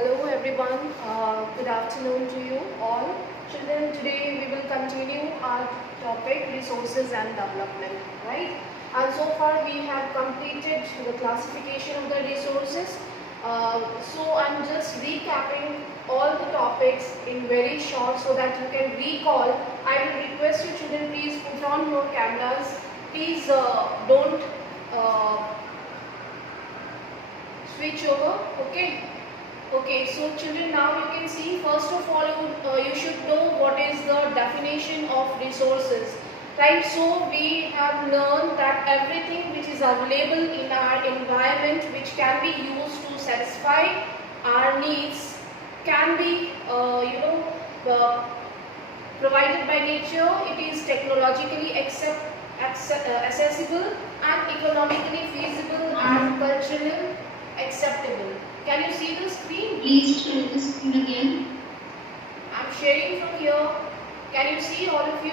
Hello everyone, good afternoon to you all. Children, today we will continue our topic resources and development, right? And so far we have completed the classification of the resources. So I'm just recapping all the topics in very short so that you can recall. I will request you children, please put on your cameras. Please don't switch over, okay? Okay, so children, now you can see, first of all you should know what is the definition of resources, right? So we have learned that everything which is available in our environment which can be used to satisfy our needs can be provided by nature. It is technologically accessible and economically feasible and culturally acceptable. Can you see the screen? Please share the screen again. I'm sharing from here. Can you see all of you?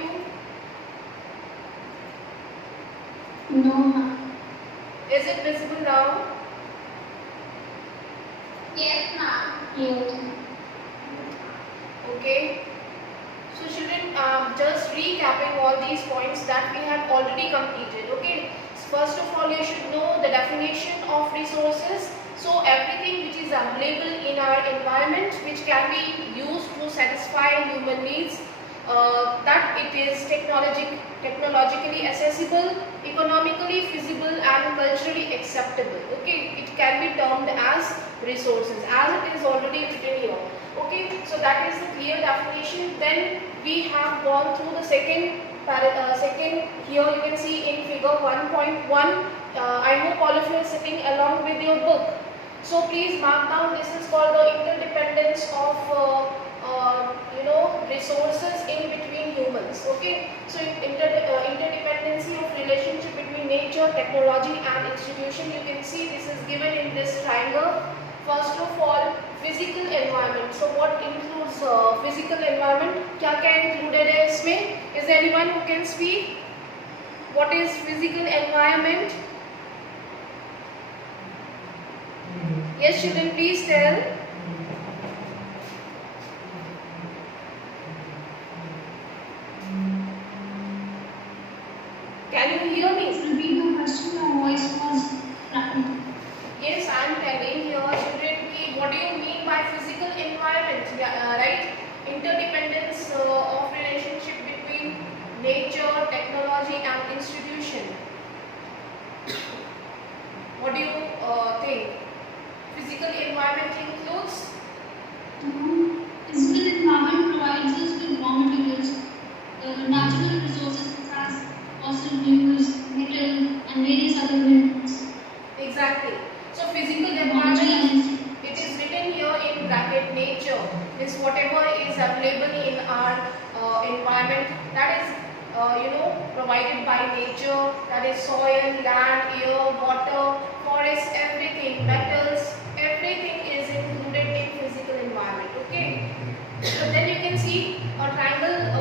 No, ma'am. Is it visible now? Yes, ma'am. Yes. Okay. So children, just recapping all these points that we have already completed. Okay. First of all, you should know the definition of resources. So everything which is available in our environment which can be used to satisfy human needs, that it is technologically accessible, economically feasible and culturally acceptable. Okay, it can be termed as resources as it is already written here. Okay, so that is the clear definition. Then we have gone through the second here you can see in figure 1.1. I hope all of you are sitting along with your book. So please mark down, this is called the interdependence of resources in between humans. Okay, so interdependency of relationship between nature, technology and institution. You can see this is given in this triangle. First of all, physical environment. So what includes physical environment? क्या included है इसमें? Is there anyone who can speak? What is physical environment? Yes, children, please tell. Can you hear me? Repeat the question. Your voice was cracking. Yes, I am telling here, children, what do you mean by physical environment? Right? Interdependence of relationship between nature, technology and institution. What do you think? Physical environment includes? Physical environment provides us with raw materials, natural resources such as fossil fuels, metal, and various other minerals. Exactly. So physical environment, it is written here in bracket nature. Means whatever is available in our environment, that is provided by nature, that is soil, land, air, water, forest, everything, metals, everything is included in physical environment. Okay. So then you can see a triangle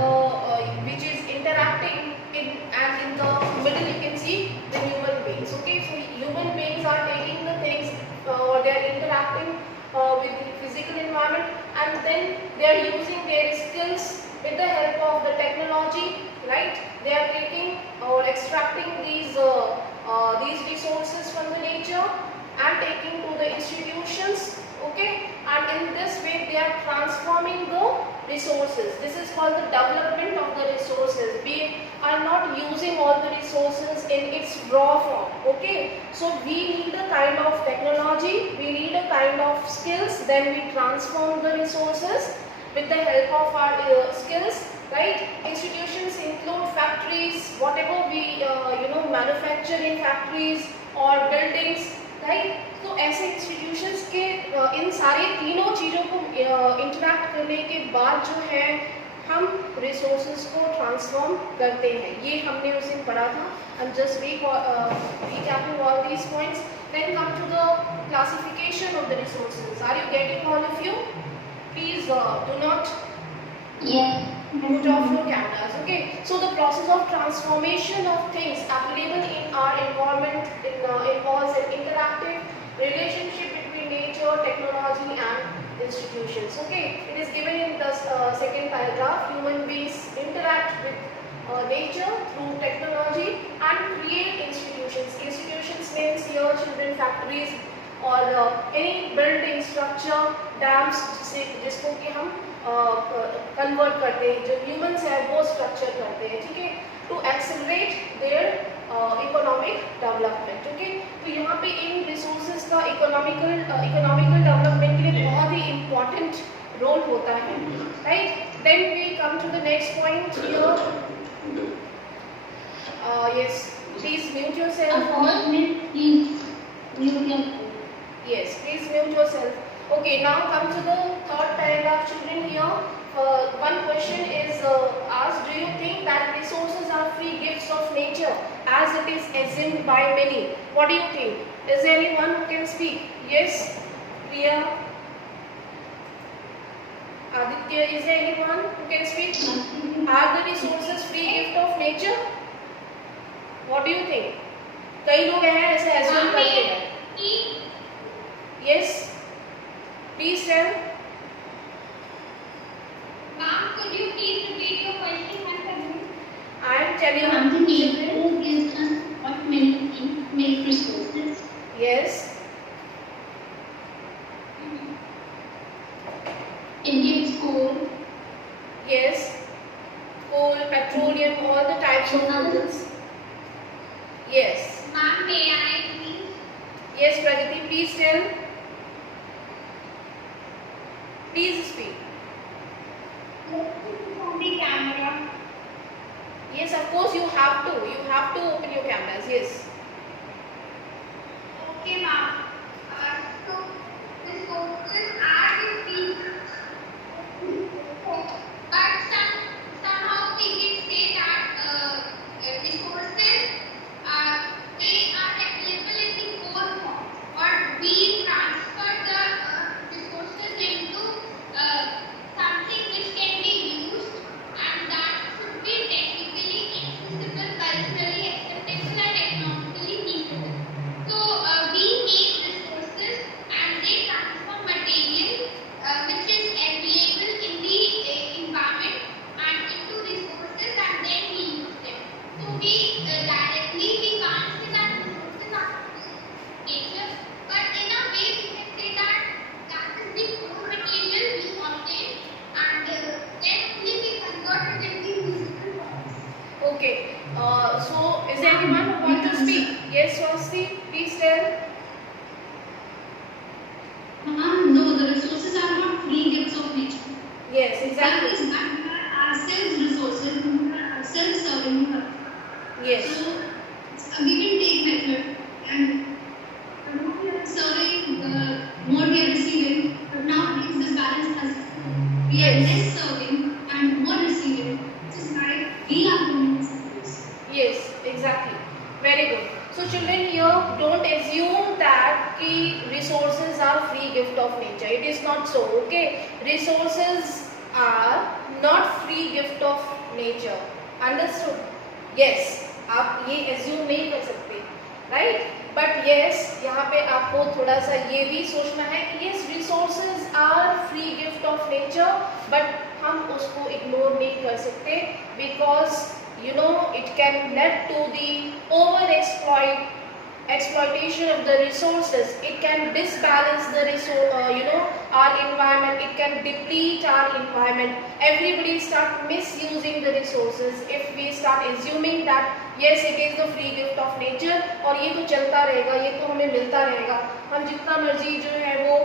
which is interacting and in the middle you can see the human beings. Okay, so human beings are taking the things or they are interacting with the physical environment and then they are using their skills with the help of the technology, right? They are taking or extracting these resources from the nature and taking to the institutions. Okay, and in this way they are transforming the resources. This is called the development of the resources. We are not using all the resources in its raw form. Okay, so we need a kind of technology, we need a kind of skills, then we transform the resources with the help of our skills, right? Institutions include factories, whatever we manufacture in factories or buildings, right? तो ऐसे institutions के इन सारे तीनों चीज़ों को interact करने के बाद जो है हम रिसोर्सेज को ट्रांसफॉर्म करते हैं. ये हमने उस दिन पढ़ा था. I'm just recapping all these points. Then come to the classification of the resources. Are you getting all of you? Please do not put off your cameras. Okay. So the process of transformation of things available in our environment involves an interactive relationship between nature, technology and institutions. Okay, it is given in the second paragraph. Human beings interact with nature through technology and create institutions. Institutions means here children, factories or any building structure, dams जिसको कि हम convert करते हैं, जो humans है वो structure करते हैं, ठीक है, to accelerate their economic development. Okay, तो यहाँ पे इन रिसोर्सेज का इकोनॉमिकल डेवलपमेंट के लिए बहुत ही इम्पोर्टेंट रोल होता है, right. Then we come to the next point here. Yes, please mute yourself. Yes, please mute yourself. Okay, now come to the third paragraph, children. Here one question is asked: do you think that resources are free gifts of nature as it is assumed by many? What do you think? Is there anyone who can speak? Yes, Priya, Aditya, is there anyone who can speak? Are the resources free gift of nature? What do you think? कई लोग हैं ऐसे assume करते हैं. Yes, please tell. Ma'am, could you please repeat your question once again? I am telling The you. nature gives us what many resources. Yes, It gives coal. yes. Coal, petroleum, all the types of fuels. Yes. Ma'am, may I please? Yes, Pragati, please tell. Please speak. On the camera. Yes, of course you have to. You have to open your cameras. Yes. Okay, ma'am. So resources are the free, but somehow we can say that resources they are available in the four forms, or we transfer the resources into something which can be used, and that should be technically accessible, culturally acceptable, and economically feasible. So we make resources and they transform material which is available in the environment and into resources, and then we use them. So we directly we can't say that resources are nature, but in a way we can say that that is the core material we obtain, and then only we convert it into physical forms. Okay. So is there anyone who want to speak? Yes, Swasti, please tell. No, the resources are not free gifts of nature. Yes, exactly. That is that we are ourselves resources, we are ourselves serving the earth. Yes. So it's a give and take method, and the more we are serving, the more we are receiving. But nowadays this balance has we are Yes. less serving and more receiving, which is why we are doing this. Yes, exactly. Very good. So children, here don't assume that the resources are free gift of nature. It is not so. Okay, resources are not free gift of nature. Understood? Yes. आप ये assume नहीं कर सकते, right? But yes, यहाँ पे आपको थोड़ा सा ये भी सोचना है कि yes, resources are free gift of nature, but हम उसको ignore नहीं कर सकते because you know it can lead to the exploitation of the resources. It can disbalance the our environment. It can deplete our environment. Everybody start misusing the resources if we start assuming that yes, it is the free gift of nature और ये तो चलता रहेगा, ये तो हमें मिलता रहेगा, हम जितना मर्जी जो है वो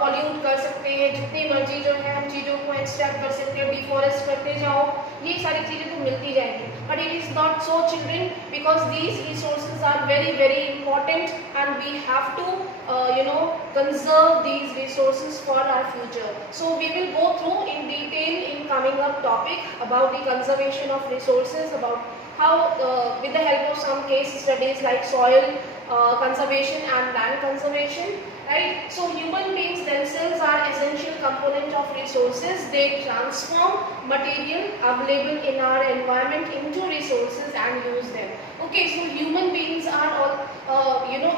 पॉल्यूट कर सकते हैं, जितनी मर्जी जो है हम चीज़ों को एक्सट्रैक्ट कर सकते हैं, डिफॉरेस्ट करते जाओ, ये सारी चीज़ें तो मिलती जाएंगी. But it is not so, children, because these resources are very, very important, and we have to conserve these resources for our future. So we will go through in detail in coming up topic about the conservation of resources, about how with the help of some case studies like soil conservation and land conservation, right? So human beings themselves are essential component of resources. They transform material available in our environment into resources and use them. Okay, so human beings are all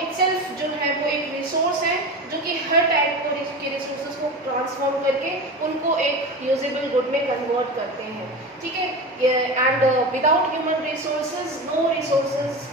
itself जो है वो एक resource है जो कि हर type के resources को transform करके उनको एक यूजेबल गुड में कन्वर्ट करते हैं, ठीक है। And without human resources no resources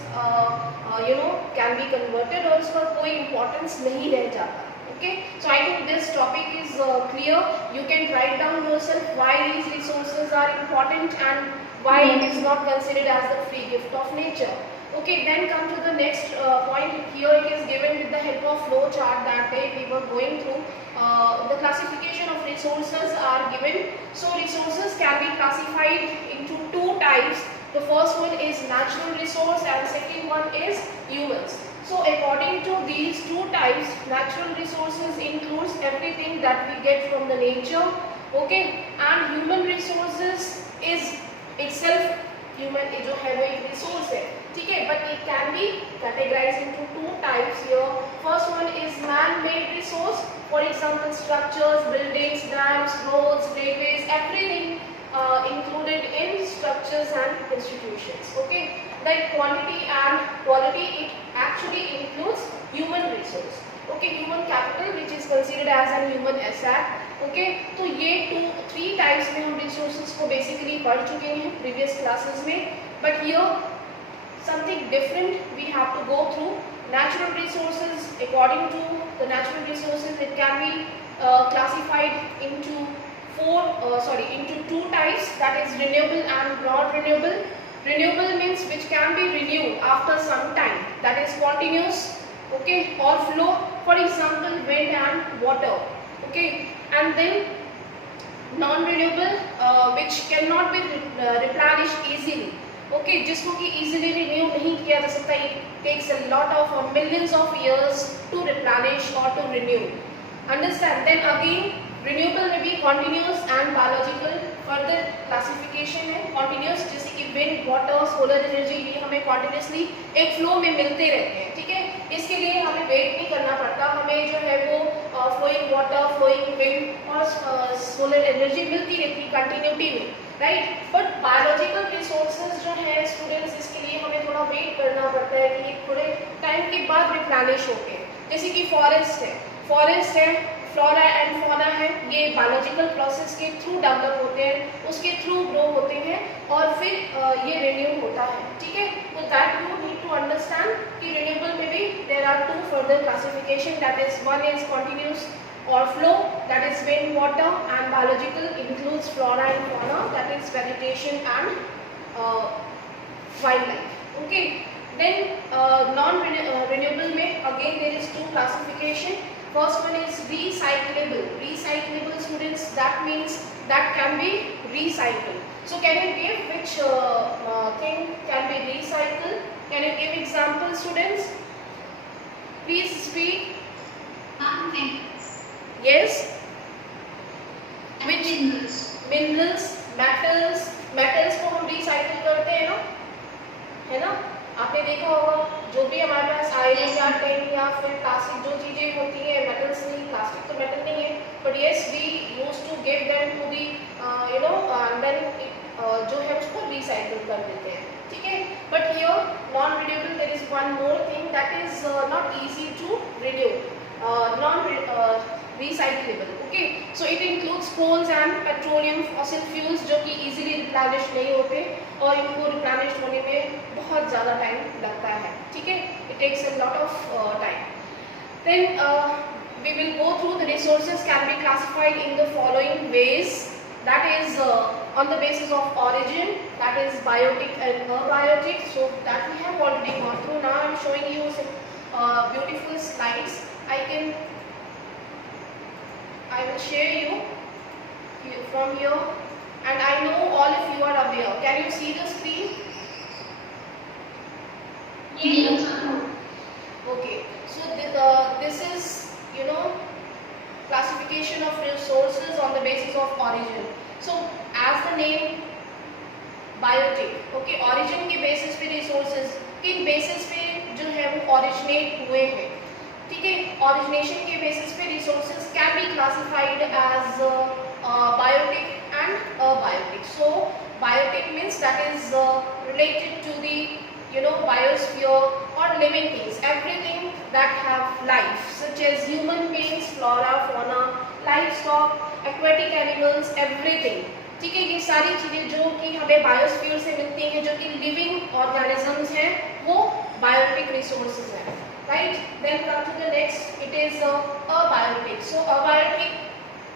can be converted, और उसका कोई इम्पोर्टेंस नहीं रह जाता। Okay, so I think this topic is clear. You can write down yourself why these resources are important and why it is not considered as the free gift of nature. Okay, then come to the next point. Here it is given with the help of flow chart that day we were going through. The classification of resources are given. So resources can be classified into two types. The first one is natural resource and second one is humans. So according to these two types, natural resources includes everything that we get from the nature, okay, and human resources is itself human जो है वो एक resource है, ठीक है, but it can be categorized into two types here. First one is man-made resource, for example structures, buildings, dams, roads, railways, everything included in structures and institutions, okay. The quantity and quality, it actually includes human resource, okay, human capital which is considered as a human asset, okay. तो ये 3 types में हम resources को basically पढ़ चुके हैं previous classes में, but here something different we have to go through. Natural resources, according to the natural resources, it can be classified into into 2 types, that is renewable and non-renewable. Renewable means which can be renewed after some time, that is continuous, okay, or flow, for example wind and water, okay. And then non-renewable which cannot be replenished easily, okay, जिसको कि easily renew नहीं किया जा सकता, it takes a lot of millions of years to replenish or to renew, understand. Then again renewable में भी continuous and biological further classification है. continuous जैसे कि wind, water, solar energy, ये हमें continuously एक flow में मिलते रहते हैं, ठीक है, इसके लिए हमें wait नहीं करना पड़ता, हमें जो है वो flowing water, flowing wind और solar energy मिलती रहती continuity में, right. but biological resources जो है students, इसके लिए हमें थोड़ा wait करना पड़ता है कि ये थोड़े time के बाद replenish होते हैं, जैसे कि forest है, फ्लोरा एंड फौना है, ये बायोलॉजिकल प्रोसेस के थ्रू डेवलप होते हैं, उसके थ्रू ग्रो होते हैं और फिर ये रिन्यू होता है, ठीक है. तो that you need to understand कि रिन्यूएबल में भी there are 2 further classification, that is one is continuous or flow, that is wind, water, and biological includes flora and fauna, that is vegetation and wildlife, okay. Then non-renewable में again there is 2 classification. First one is recyclable. Recyclable students, that means that can be recycled. So can you give which thing can be recycled? Can you give example students? Please speak. Yes. Which minerals, metals को हम recycle करते हैं ना, है ना, आपने देखा होगा जो भी हमारे पास आयरन या टिन या फिर प्लास्टिक जो चीजें होती हैं, मेटल्स नहीं, प्लास्टिक तो मेटल नहीं है, but yes we use to give them to the then जो है उसको रिसाइकल कर देते हैं, ठीक है. But here non renewable there is one more thing that is not easy to renew, non recyclable, okay. So it includes coals and petroleum fossil fuels जो कि easily replenish नहीं होते और इनको replenish होने में बहुत ज़्यादा टाइम लगता है, ठीक है. It takes a lot of time. Then we will go through the resources can be classified in the following ways, that is on the basis of origin, that is biotic and abiotic. So that we have already gone through. Now I am showing you some beautiful slides. I will share you from here, and I know all of you are aware. Can you see the screen? Yes. Okay. So this is classification of resources on the basis of origin. So as the name biotic, okay, origin के basis पे resources किन basis पे जो है वो originate हुए हैं, ठीक है. Origination के basis पे resources can be classified as biotic and abiotic. So biotic means that is related to the biosphere or living things, everything that have life, such as human beings, flora, fauna, life stock, aquatic animals, everything. ठीक है, ये सारी चीजें जो कि हमें biosphere से मिलती हैं, जो कि लिविंग ऑर्गेनिजम्स हैं, वो बायोटिक रिसोर्सेज हैं, right. Then come to the next, it is abiotic. So abiotic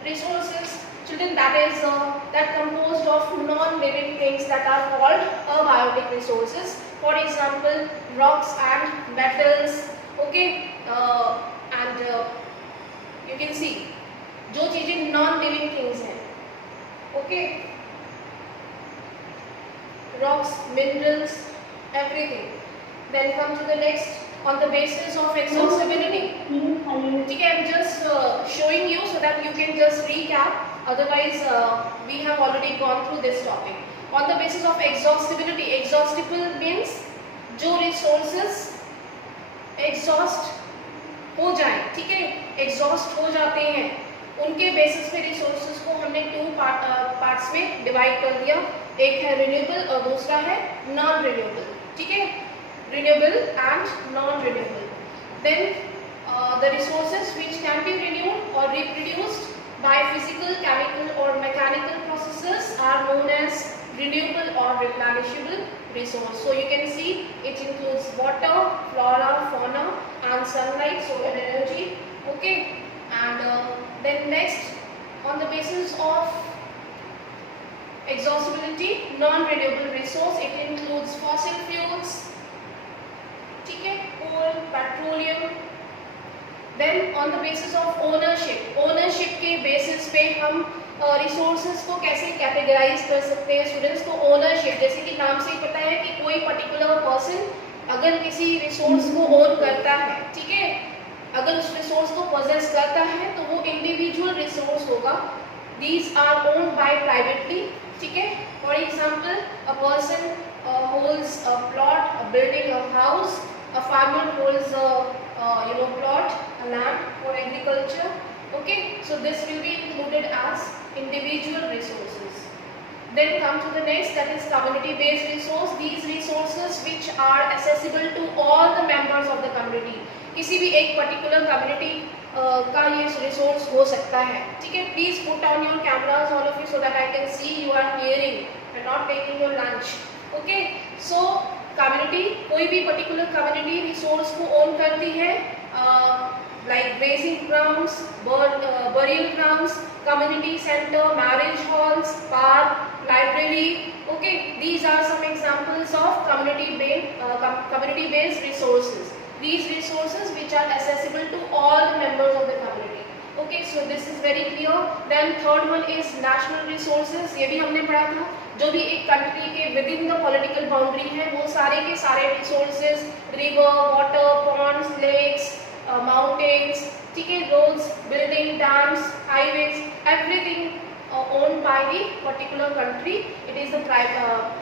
resources, children, that composed of non-living things that are called abiotic resources. For example, rocks and metals. Okay, and you can see जो चीजें non-living things हैं, okay, rocks, minerals, everything. Then come to the next, on the basis of exhaustibility. ठीक है, I'm just showing you so that you can just recap. Otherwise, we have already gone through this topic. On the basis of exhaustibility, exhaustible means जो resources exhaust हो जाए, ठीक है, exhaust हो जाते हैं, उनके बेसिस पे resources को हमने टू पार्ट्स में डिवाइड कर दिया। एक है renewable और दूसरा है नॉन renewable। ठीक है, renewable and non renewable. Then the resources which can be renewed or reproduced by physical, chemical or mechanical processes are known as renewable or replenishable resource. So you can see it includes water, flora, fauna and sunlight, solar energy. Okay, and then next, on the basis of exhaustibility, non-renewable resource, it includes fossil fuels, ठीक है, coal, petroleum. Then on the basis of ownership के basis पे हम resources को कैसे categorise कर सकते हैं स्टूडेंट्स। को ओनरशिप, जैसे कि नाम से ही पता है कि कोई पर्टिकुलर पर्सन अगर किसी रिसोर्स को ओन करता है, ठीक है, अगर उस रिसोर्स को पोजेस करता है तो वो इंडिविजुअल रिसोर्स होगा। These are owned by privately, ठीक है। For example, a person holds a plot, a building, a house. A farmer holds a plot, a land for agriculture. Okay, so this will be included as individual resources. Then come to the next, that is community-based resource. These resources which are accessible to all the members of the community. किसी भी एक particular community का ये resource हो सकता है, ठीक है। Please put on your cameras, all of you, so that I can see you are hearing and not taking your lunch. Okay, so community, कोई भी पर्टिकुलर कम्युनिटी रिसोर्स को ओन करती है, like grazing grounds, burial grounds, community centre, marriage halls, park, library. Okay, these are some examples of community based resources. These resources which are accessible to all the members of the community. Okay, so this is very clear. Then third one is national resources. ये भी हमने पढ़ा था, जो भी एक country के within the political boundary है, वो सारे के सारे resources, river, water, ponds, lakes, mountains, ठीक है, roads, building, dams, highways, everything owned by the particular country. It is the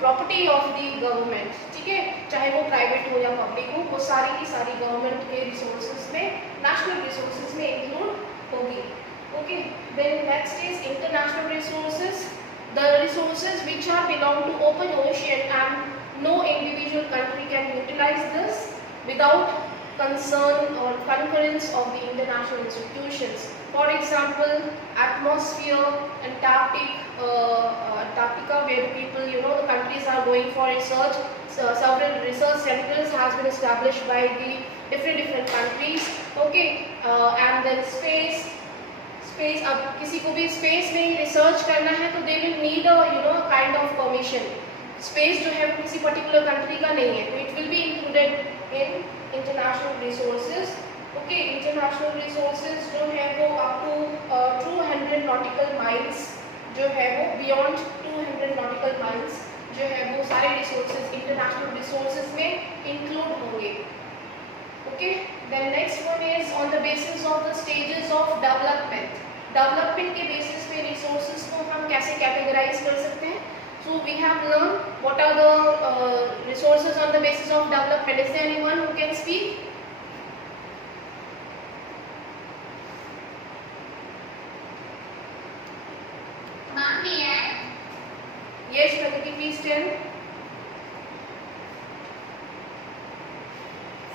property of the government. ठीक है, चाहे वो प्राइवेट हो या पब्लिक हो, वो सारी की सारी गवर्नमेंट के रिसोर्सेज में, नेशनल रिसोर्सेज में इंक्लूड होगी। Okay, then next is international resources, the resources which are belong to open ocean and no individual country can utilize this without concern or concurrence of the international institutions. For example, atmosphere, Antarctica, where people, the countries are going for research. Several research centers has been established by the different countries. Okay, and then space, अब किसी को भी space में research करना है तो they will need kind of permission. Space जो है किसी पर्टिकुलर कंट्री का नहीं है, तो it will be included in international resources. Okay, international resources जो है वो अप टू 200 नॉटिकल माइल्स, जो है वो बियॉन्ड 200 नॉटिकल माइल्स जो है वो सारे रिसोर्सेज इंटरनेशनल रिसोर्सेज में इंक्लूड होंगे। Okay, then next one is on the basis of the stages of development. Development के बेसिस पे रिसोर्सेज को हम कैसे कैटेगराइज कर सकते हैं। So we have learn what are the resources on the basis of development. Is there anyone who can speak? Ma'am, may I? Yes, Prakriti, please tell.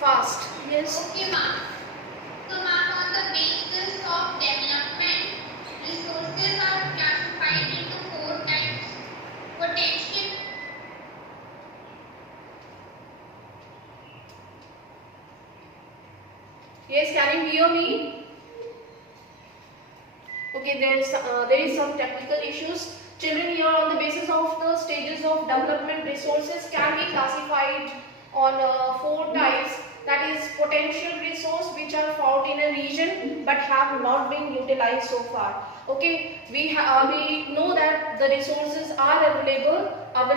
Fast. Yes. Okay, ma'am. So, ma'am, on the basis of development, Yes, can you hear me? Okay, there is some technical issues. Children, here on the basis of the stages of development, resources can be classified on four types. That is potential resource which are found in a region but have not been utilized so far. Okay, we know that the resources are available, but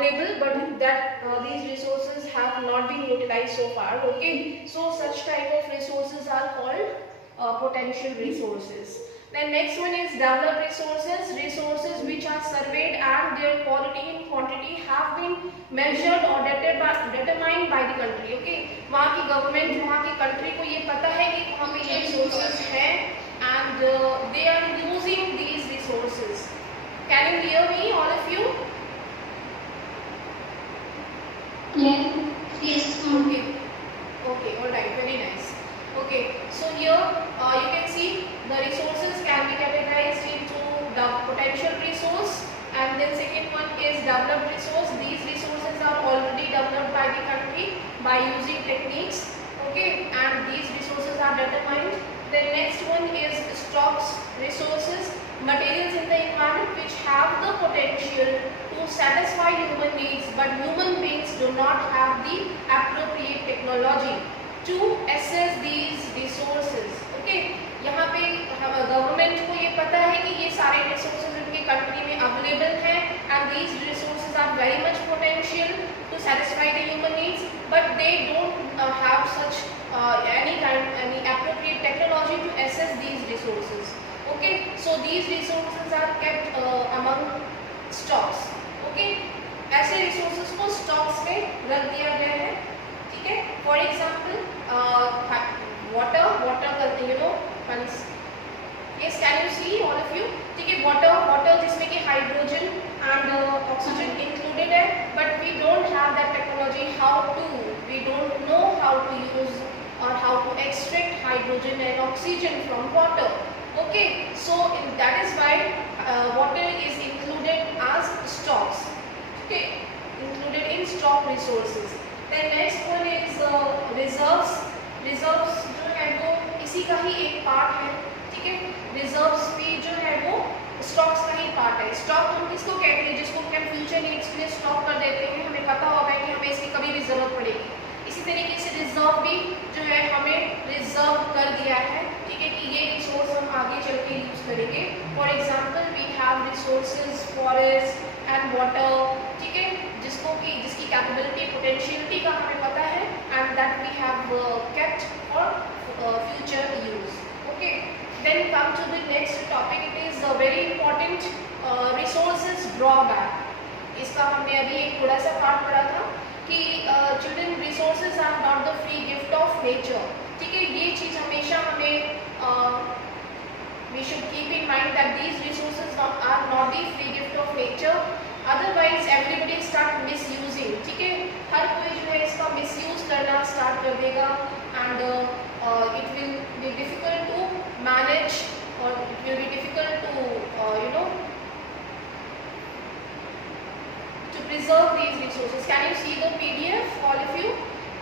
that these resources have not been utilized so far. Okay, so such type of resources are called potential resources. Then next one is developed resources, resources which are surveyed and their quality and quantity have been measured or determined by the country. Okay, वहाँ की government, वहाँ की country को ये पता है कि वहाँ पे ये रिसोर्सेज हैं and they are using these resources. Can you hear me, all of you? Yes. Yes. Okay. Okay. All right. Very nice. Okay. So here you can see the resources can be categorized into the potential resource, and then second one is developed resource. These resources are already developed by the country by using techniques. Okay, and these resources are determined. The next one is stocks resources, materials in the environment which have the potential to satisfy human needs, but human beings do not have the appropriate technology to assess these resources. Okay, यहाँ पे government को ये पता है कि ये सारे resources उनके कंट्री में अवेलेबल हैं and these resources are very much potential to satisfy the human needs, but they don't have such any appropriate technology to assess these resources. Okay, so these resources are kept among stocks. Okay, ऐसे resources को stocks में रख दिया गया है. ठीक है, for example water करते you know once. Yes, can you see all of you? ठीक है, water जिसमें कि हाइड्रोजन and oxygen included है, but we don't have that technology. We don't know how to use or how to extract hydrogen and oxygen from water. Okay, so that is why water is included as stocks. Okay, included in stock resources. Then next one is reserves. Reserves जो है वो इसी का ही एक part है. ठीक है, reserves भी जो है वो स्टॉक्स का ही पार्ट है. स्टॉक हम किसको कहते हैं? जिसको हम फ्यूचर नीड्स के लिए स्टॉक कर देते हैं, हमें पता होगा कि हमें इसकी कभी भी जरूरत पड़ेगी. इसी तरीके से रिजर्व भी जो है हमें रिजर्व कर दिया है. ठीक है, कि ये रिसोर्स हम आगे चल के यूज करेंगे. For example we have resources forest and water. ठीक है, जिसकी कैपेबिलिटी पोटेंशियलिटी का हमें पता है and that we have kept for future use. Okay, then come to the next topic. It is a very important resources drawback. इसका हमने अभी एक थोड़ा सा पार्ट पढ़ा था कि children resources are not the free gift of nature. ठीक है, ये चीज़ हमेशा हमें we should keep in mind that these resources are not the free gift of nature. Otherwise everybody start misusing. ठीक है, हर कोई जो है इसका misuse करना start कर देगा and it will be difficult to manage or it will be difficult to to preserve these resources. Can you see the PDF, all of you?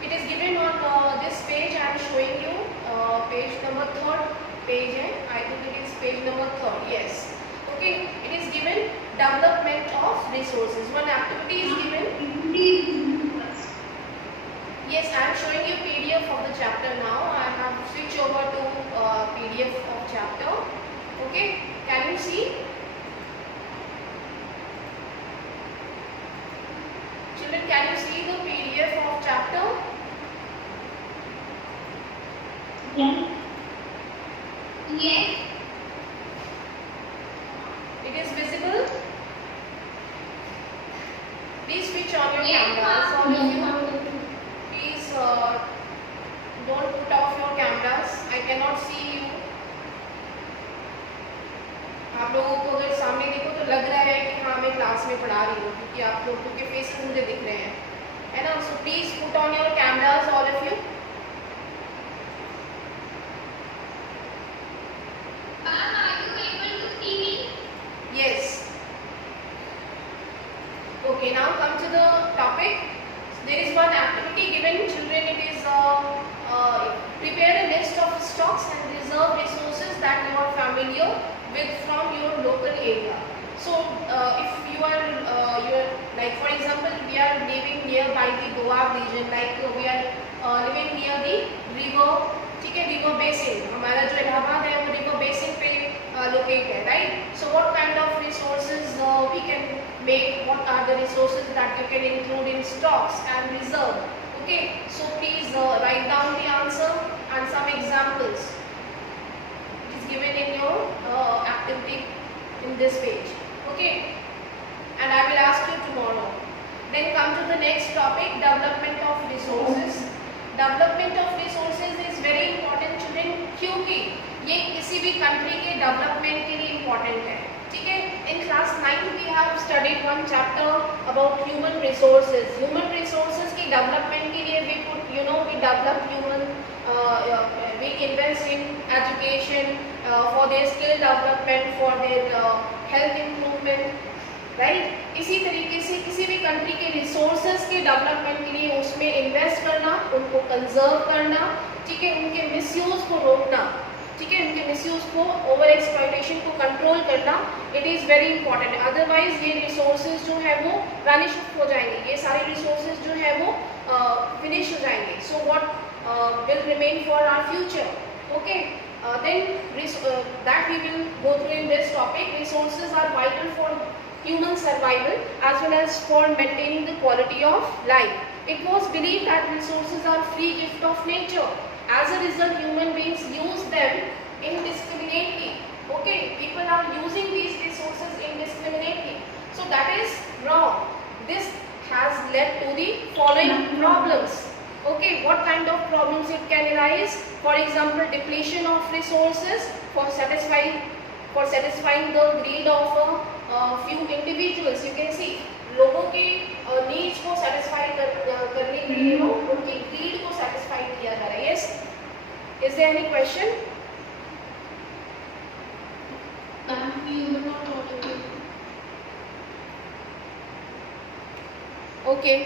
It is given on this page. I am showing you page number 3rd page है. I think it is page number 3rd. Yes. Okay. It is given development of resources. One activity is given. Yes, I am showing you PDF of the chapter now. I have switched over to PDF of chapter. Okay, can you see? Children, can you see the PDF of chapter? Yes. Yes. It is visible? Please switch on your Yes, cameras. All of you. Please don't put off your cameras. I cannot see you. आप लोगों को अगर सामने देखो तो लग रहा है कि हाँ मैं क्लास में पढ़ा रही हूँ, क्योंकि आप लोगों के फेसेस मुझे दिख रहे हैं, है ना. So please put on your cameras, all of you. Ma'am, are you able to see me? Yes. Okay, now come to the topic. There is one activity given children. It is prepare a list of stocks our region, like we are living near the river, ठीक है, river basin, हमारा जो इलाहाबाद है वो river basin पे locate है, right? So what kind of resources we can make? What are the resources that you can include in stocks and reserve? Okay, so please write down the answer and some examples. It is given in your activity in this page. Okay, and I will ask you tomorrow. Then come to the next topic, development of resources. Development of resources is very important children, क्योंकि ये किसी भी country के development के लिए important है, ठीक है? In class 9 we have studied one chapter about human resources. Human resources की development के लिए we put, we develop human, we invest in education for their skill development, for their health improvement, right? इसी तरीके से किसी भी country के resources के डेवलपमेंट के लिए उसमें इन्वेस्ट करना, उनको कंजर्व करना, ठीक है, उनके मिसयूज को रोकना, ठीक है, उनके मिसयूज को, ओवर एक्सप्लॉयटेशन को कंट्रोल करना, it is very important. Otherwise ये रिसोर्सेज जो है वो वैनिश हो जाएंगे, ये सारे रिसोर्सेज जो है वो फिनिश हो जाएंगे. So what will remain for our future? Okay, then that we will go through in this topic. Resources are vital for human survival as well as for maintaining the quality of life. It was believed that resources are free gift of nature. As a result, human beings use them indiscriminately. Okay, people are using these resources indiscriminately. So that is wrong. This has led to the following problems. Okay, what kind of problems it can arise? For example, depletion of resources for satisfying the greed of few individuals. You can see लोगों की needs को satisfy करने के लिए उनकी greed को satisfy किया जा रहा है. Yes, is there any question? You were not audible. Okay.